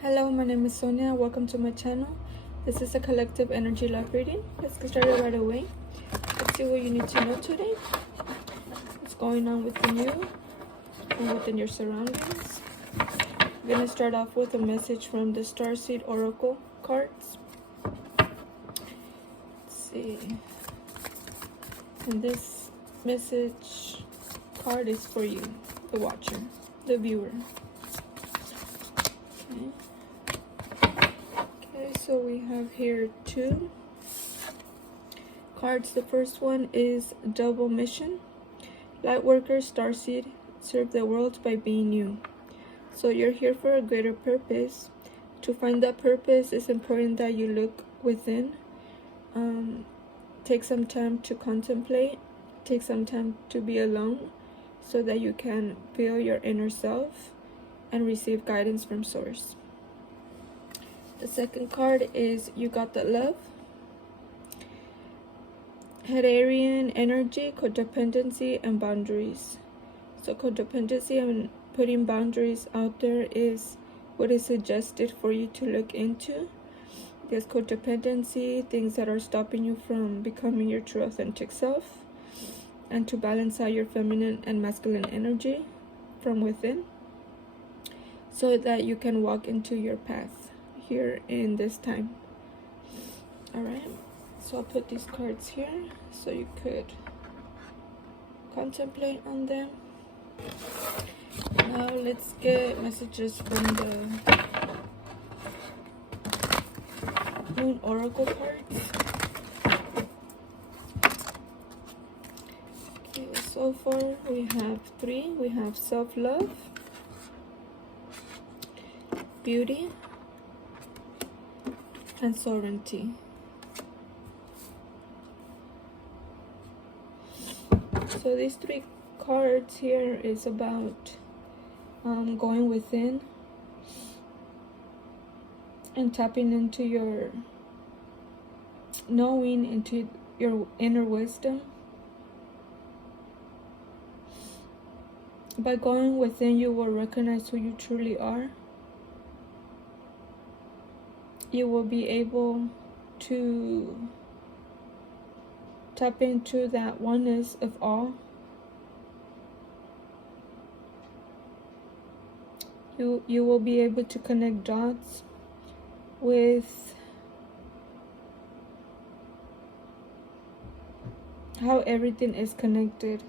Hello, my name is Sonia. Welcome to my channel. This is a collective energy love reading. Let's get started right away. Let's see what you need to know today. What's going on within you and within your surroundings. I'm going to start off with a message from the Starseed Oracle cards. Let's see. And this message card is for you, the watcher, the viewer. Okay, so we have here two cards. The first one is Double Mission. Lightworker, Starseed, serve the world by being you. So you're here for a greater purpose. To find that purpose, it's important that you look within. Take some time to contemplate. Take some time to be alone so that you can feel your inner self and receive guidance from Source. The second card is You Got the Love. Hadarian energy, codependency, and boundaries. So codependency and putting boundaries out there is what is suggested for you to look into. There's codependency, things that are stopping you from becoming your true authentic self, and to balance out your feminine and masculine energy from within so that you can walk into your path here in this time. Alright, so I'll put these cards here so you could contemplate on them. Now let's get messages from the Moon Oracle cards. Okay, so far we have three. We have self-love, beauty, and sovereignty. So these three cards here is about going within and tapping into your knowing, into your inner wisdom. By going within, you will recognize who you truly are. You will be able to tap into that oneness of all. You will be able to connect dots with how everything is connected,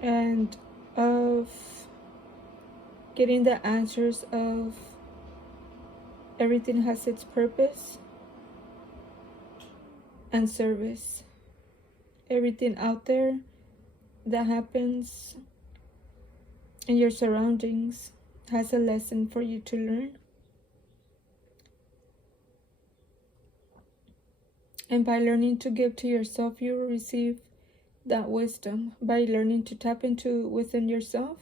and of getting the answers of everything has its purpose and service. Everything out there that happens in your surroundings has a lesson for you to learn. And by learning to give to yourself, you will receive that wisdom. By learning to tap into within yourself,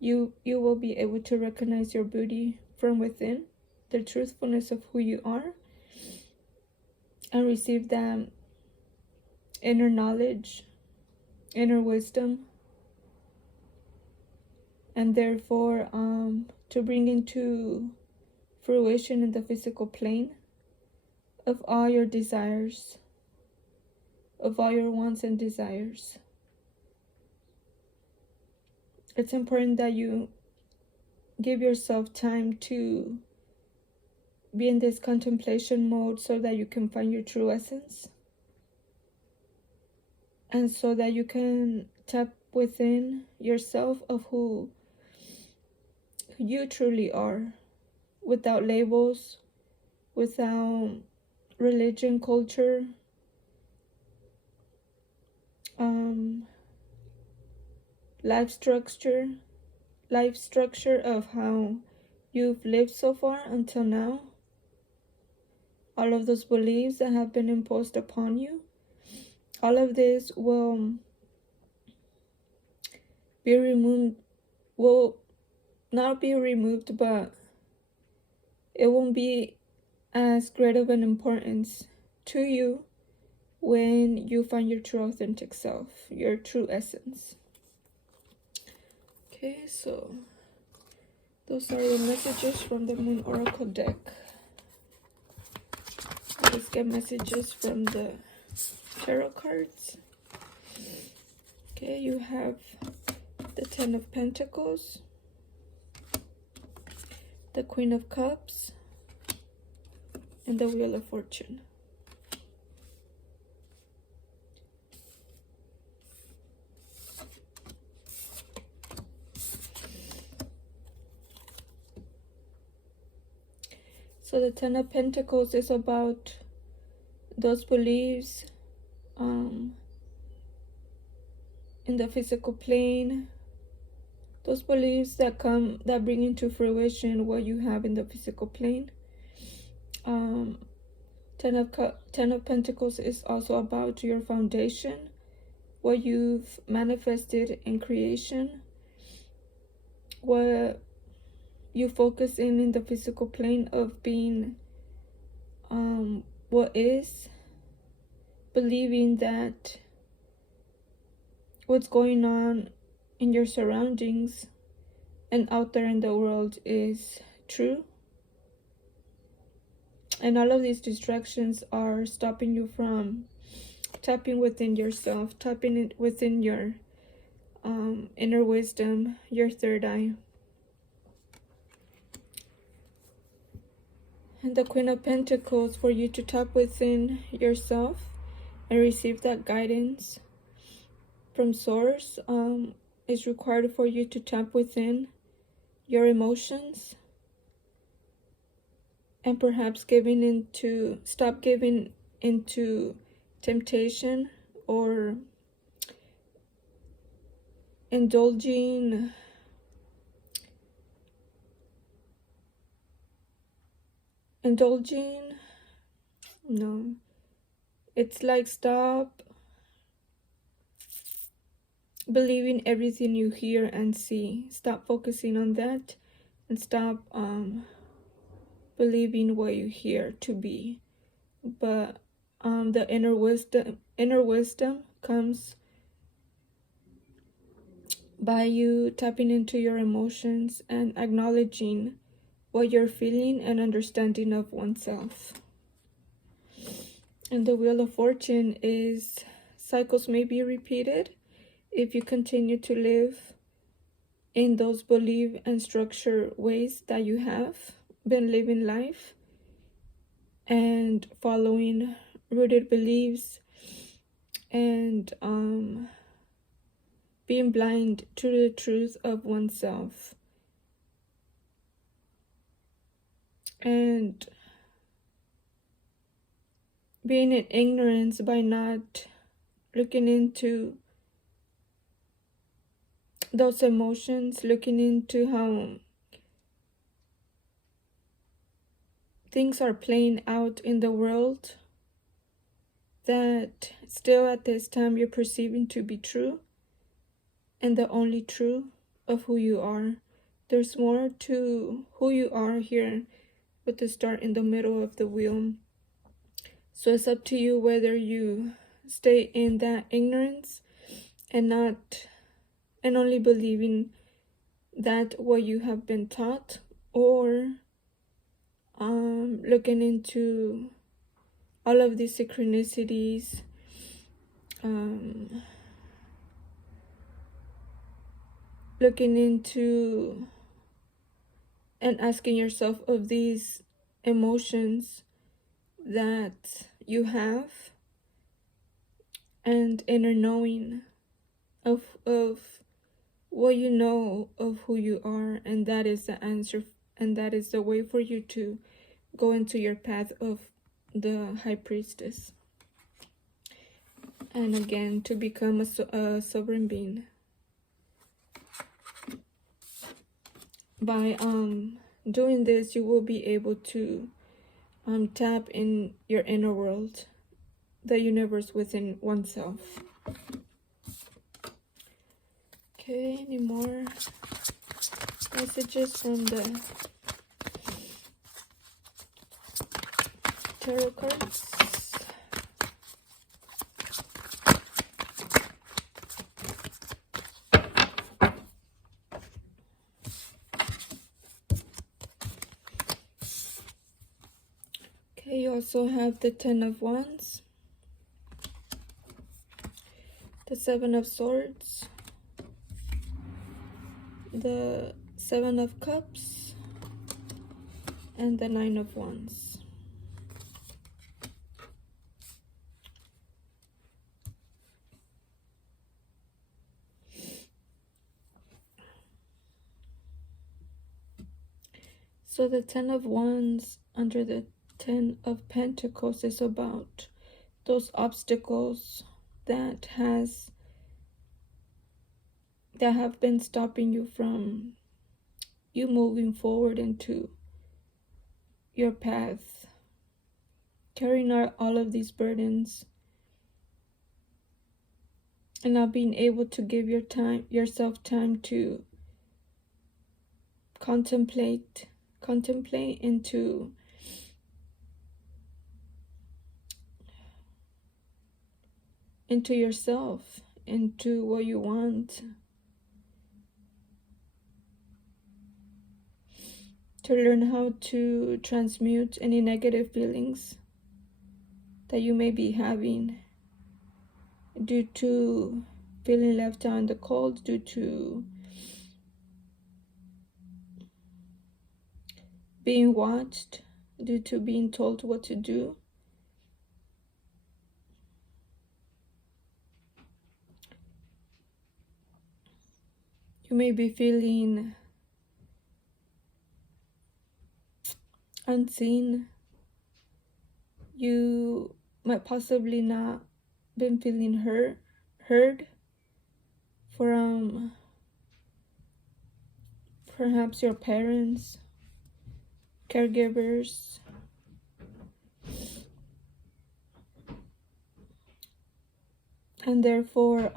you will be able to recognize your beauty from within, the truthfulness of who you are, and receive that inner knowledge, inner wisdom, and therefore to bring into fruition in the physical plane of all your desires, of all your wants and desires. It's important that you give yourself time to be in this contemplation mode so that you can find your true essence, and so that you can tap within yourself of who you truly are, without labels, without religion, culture, life structure of how you've lived so far until now. All of those beliefs that have been imposed upon you, all of this will be removed, will not be removed, but it won't be as great of an importance to you when you find your true authentic self, your true essence. Okay, so those are the messages from the Moon Oracle deck. Let's get messages from the tarot cards. Okay, you have the Ten of Pentacles, the Queen of Cups, and the Wheel of Fortune. So the Ten of Pentacles is about those beliefs in the physical plane, those beliefs that bring into fruition what you have in the physical plane. Ten of Pentacles is also about your foundation, what you've manifested in creation, what you focus in the physical plane of being what is, believing that what's going on in your surroundings and out there in the world is true. And all of these distractions are stopping you from tapping within yourself, tapping within your inner wisdom, your third eye. And the Queen of Pentacles, for you to tap within yourself and receive that guidance from Source, is required for you to tap within your emotions and perhaps stop giving into temptation or indulging no, it's like stop believing everything you hear and see. Stop focusing on that and stop believing what you hear to be. But the inner wisdom comes by you tapping into your emotions and acknowledging what you're feeling and understanding of oneself. And the Wheel of Fortune is cycles may be repeated if you continue to live in those belief and structure ways that you have been living life and following rooted beliefs and being blind to the truth of oneself. And being in ignorance by not looking into those emotions, looking into how things are playing out in the world that still at this time you're perceiving to be true and the only true of who you are. There's more to who you are here with the star in the middle of the wheel. So it's up to you whether you stay in that ignorance and only believing that what you have been taught, or looking into all of these synchronicities, looking into and asking yourself of these emotions that you have and inner knowing of what you know of who you are, and that is the answer, and that is the way for you to go into your path of the High Priestess, and again to become a sovereign being. By doing this, you will be able to tap in your inner world, the universe within oneself. Okay, any more messages from the tarot cards? also have the 10 of Wands, the 7 of Swords, the 7 of Cups, and the 9 of Wands. So the 10 of Wands under the 10 of Pentacles is about those obstacles that have been stopping you from you moving forward into your path, carrying out all of these burdens and not being able to give yourself time to contemplate into yourself, into what you want, to learn how to transmute any negative feelings that you may be having due to feeling left out in the cold, due to being watched, due to being told what to do. You may be feeling unseen. You might possibly not been feeling heard from perhaps your parents, caregivers, and therefore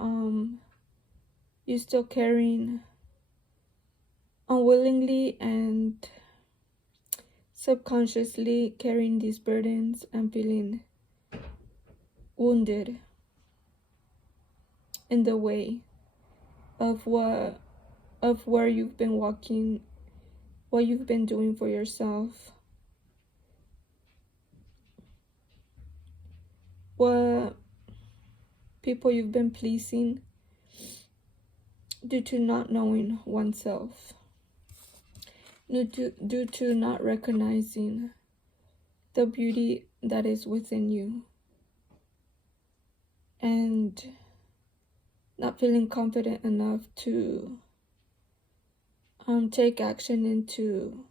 you're still carrying unwillingly and subconsciously carrying these burdens and feeling wounded in the way of where you've been walking, what you've been doing for yourself, what people you've been pleasing due to not knowing oneself, due to not recognizing the beauty that is within you, and not feeling confident enough to take action into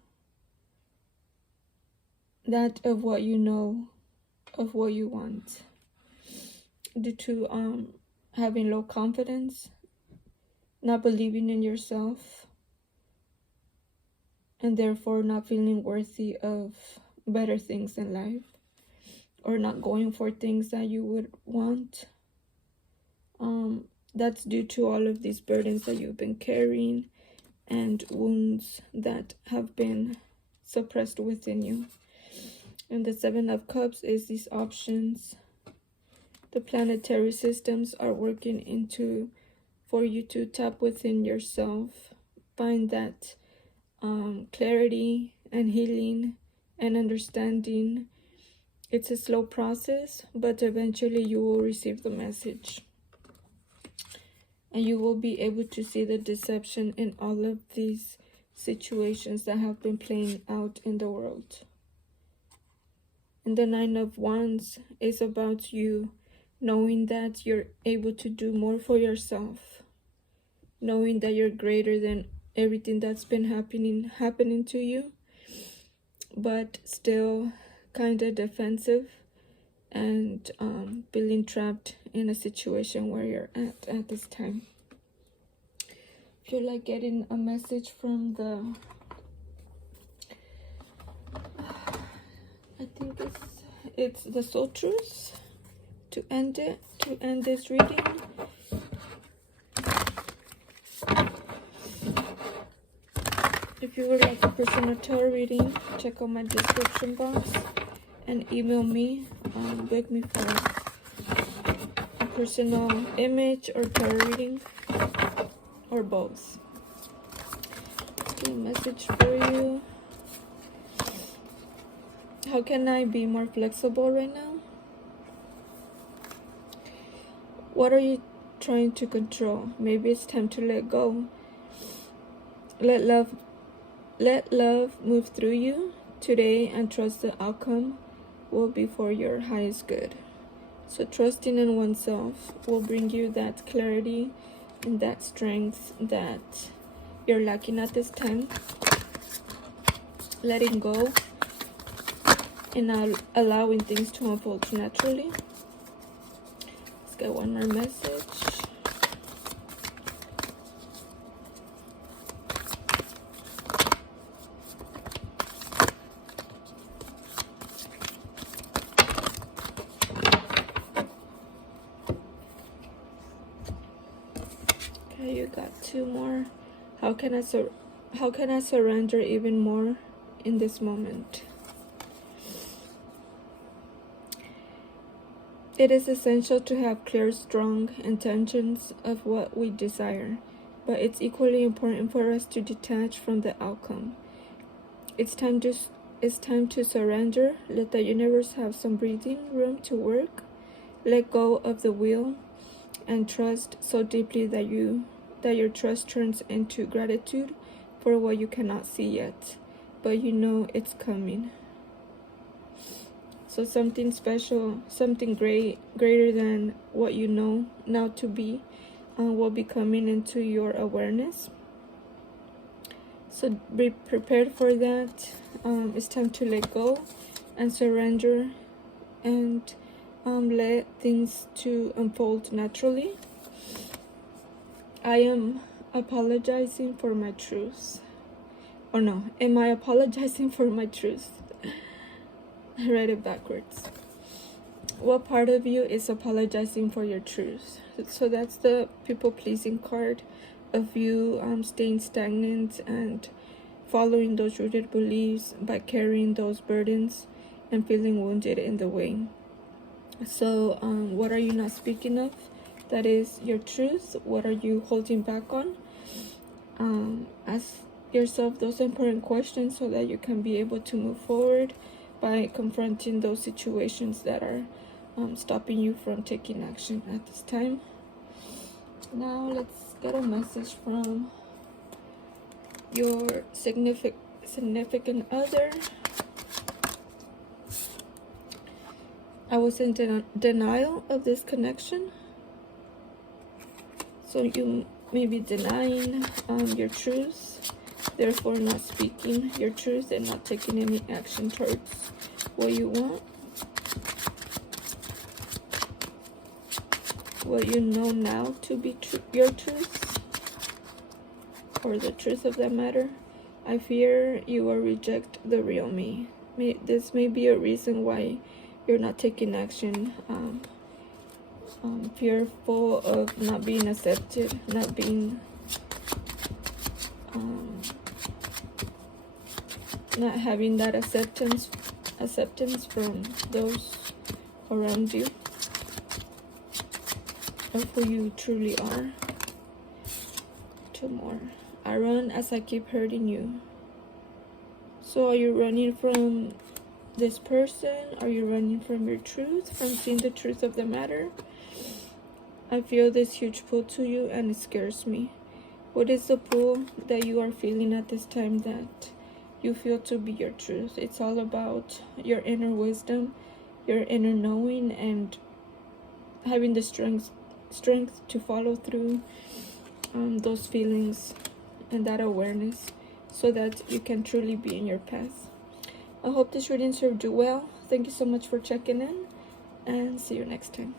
that of what you know, of what you want, due to having low confidence, not believing in yourself, and therefore not feeling worthy of better things in life, or not going for things that you would want. That's due to all of these burdens that you've been carrying and wounds that have been suppressed within you. And the 7 of Cups is these options. The planetary systems are working for you to tap within yourself, find that clarity and healing and understanding. It's a slow process, but eventually you will receive the message. And you will be able to see the deception in all of these situations that have been playing out in the world. And the 9 of Wands is about you knowing that you're able to do more for yourself, knowing that you're greater than everything that's been happening to you, but still kind of defensive and feeling trapped in a situation where you're at this time. If you're like getting a message from I think it's the Soul Truth to end this reading. If you would like a personal tarot reading, check out my description box and email me, book me for a personal image or tarot reading, or both. A message for you. How can I be more flexible right now? What are you trying to control? Maybe it's time to let go. Let love move through you today and trust the outcome will be for your highest good. So trusting in oneself will bring you that clarity and that strength that you're lacking at this time. Letting go and allowing things to unfold naturally. Let's get one more message. Okay, you got two more. How can I surrender even more in this moment? It is essential to have clear, strong intentions of what we desire, but it's equally important for us to detach from the outcome. It's time to surrender. Let the universe have some breathing room to work. Let go of the will and trust so deeply that your trust turns into gratitude for what you cannot see yet, but you know it's coming. So something special, something greater than what you know now to be, will be coming into your awareness. So be prepared for that. It's time to let go and surrender and let things to unfold naturally. I am apologizing for my truths. Or no, am I apologizing for my truths? I read it backwards. What part of you is apologizing for your truths? So that's the people-pleasing card of you staying stagnant and following those rooted beliefs by carrying those burdens and feeling wounded in the way. So what are you not speaking of? That is your truth. What are you holding back on? Ask yourself those important questions so that you can be able to move forward by confronting those situations that are stopping you from taking action at this time. Now let's get a message from your significant other. I was in denial of this connection. So you may be denying your truth, therefore not speaking your truth and not taking any action towards what you want, what you know now to be your truth, or the truth of that matter. I fear you will reject the real me. This may be a reason why you're not taking action. Fearful of not being accepted, not being not having that acceptance from those around you of who you truly are. Two more. I run as I keep hurting you. So are you running from this person? Are you running from your truth, from seeing the truth of the matter? I feel this huge pull to you and it scares me. What is the pull that you are feeling at this time that you feel to be your truth? It's all about your inner wisdom, your inner knowing, and having the strength to follow through those feelings and that awareness so that you can truly be in your path. I hope this reading served you well. Thank you so much for checking in and see you next time.